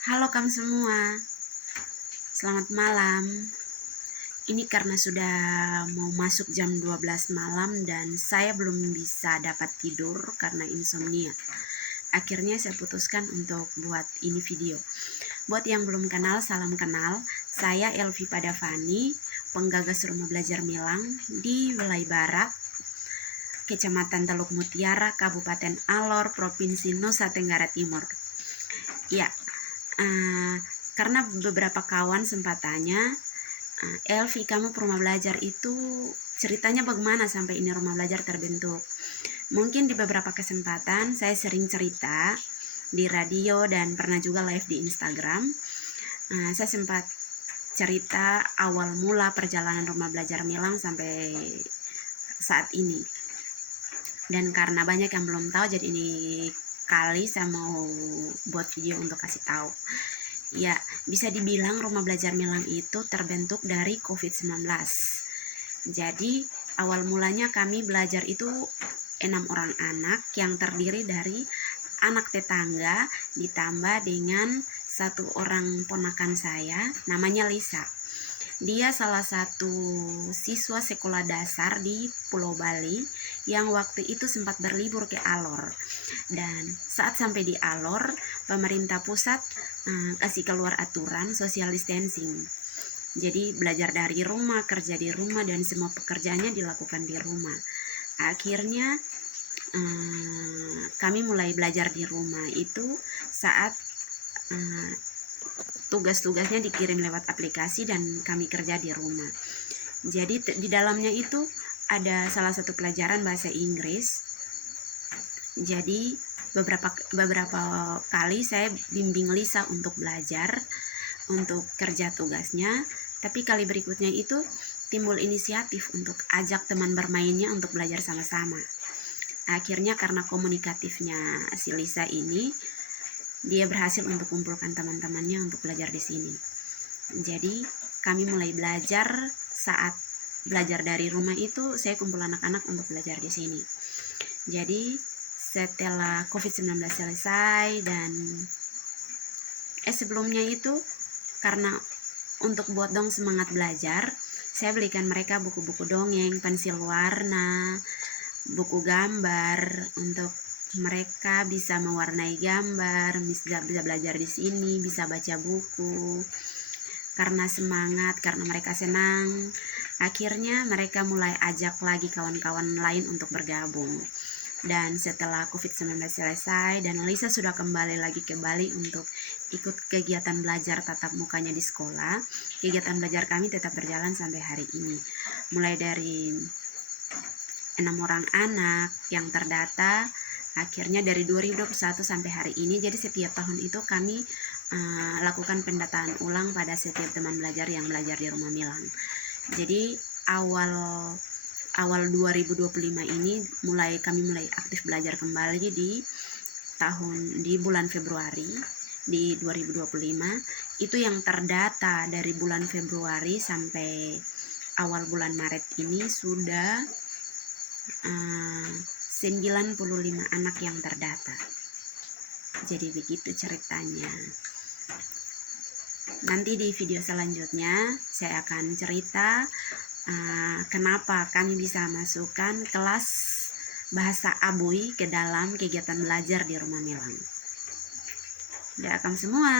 Halo kamu semua, selamat malam. Ini karena sudah mau masuk jam 12 malam dan saya belum bisa dapat tidur karena insomnia. Akhirnya saya putuskan untuk buat ini video. Buat yang belum kenal, salam kenal. Saya Elvi Padavani, penggagas Rumah Belajar Milang di wilayah Barat, Kecamatan Teluk Mutiara, Kabupaten Alor, Provinsi Nusa Tenggara Timur. Ya, karena beberapa kawan sempat tanya, Elvi, kamu rumah belajar itu ceritanya bagaimana sampai ini rumah belajar terbentuk? Mungkin di beberapa kesempatan saya sering cerita di radio dan pernah juga live di Instagram. Saya sempat cerita awal mula perjalanan rumah belajar Milang sampai saat ini. Dan karena banyak yang belum tahu, jadi ini kali saya mau buat video untuk kasih tahu. Ya, bisa dibilang Rumah Belajar Milang itu terbentuk dari COVID-19. Jadi, awal mulanya kami belajar itu 6 orang anak yang terdiri dari anak tetangga ditambah dengan 1 orang ponakan saya, namanya Lisa. Dia salah satu siswa sekolah dasar di Pulau Bali yang waktu itu sempat berlibur ke Alor. Dan saat sampai di Alor, pemerintah pusat kasih keluar aturan social distancing. Jadi belajar dari rumah, kerja di rumah, dan semua pekerjaannya dilakukan di rumah. Akhirnya kami mulai belajar di rumah itu saat tugas-tugasnya dikirim lewat aplikasi dan kami kerja di rumah. Jadi di dalamnya itu ada salah satu pelajaran bahasa Inggris. Jadi beberapa kali saya bimbing Lisa untuk belajar, untuk kerja tugasnya. Tapi kali berikutnya itu timbul inisiatif untuk ajak teman bermainnya untuk belajar sama-sama. Akhirnya karena komunikatifnya si Lisa ini, dia berhasil untuk kumpulkan teman-temannya untuk belajar di sini. Jadi kami mulai belajar. Saat belajar dari rumah itu saya kumpul anak-anak untuk belajar di sini. Jadi setelah COVID-19 selesai dan sebelumnya itu, karena untuk buat dong semangat belajar, saya belikan mereka buku-buku dongeng, pensil warna, buku gambar untuk mereka bisa mewarnai gambar, bisa belajar di sini, bisa baca buku. Karena semangat, karena mereka senang, akhirnya mereka mulai ajak lagi kawan-kawan lain untuk bergabung. Dan setelah COVID-19 selesai dan Lisa sudah kembali lagi ke Bali untuk ikut kegiatan belajar tatap mukanya di sekolah, kegiatan belajar kami tetap berjalan sampai hari ini. Mulai dari 6 orang anak yang terdata, akhirnya dari 2021 sampai hari ini. Jadi setiap tahun itu kami lakukan pendataan ulang pada setiap teman belajar yang belajar di Rumah Milang. Jadi awal 2025 ini kami mulai aktif belajar kembali di bulan Februari di 2025. Itu yang terdata dari bulan Februari sampai awal bulan Maret ini sudah 95 anak yang terdata. Jadi begitu ceritanya. Nanti di video selanjutnya saya akan cerita kenapa kami bisa masukkan kelas bahasa Abui ke dalam kegiatan belajar di Rumah Milang. Dadah kamu semua.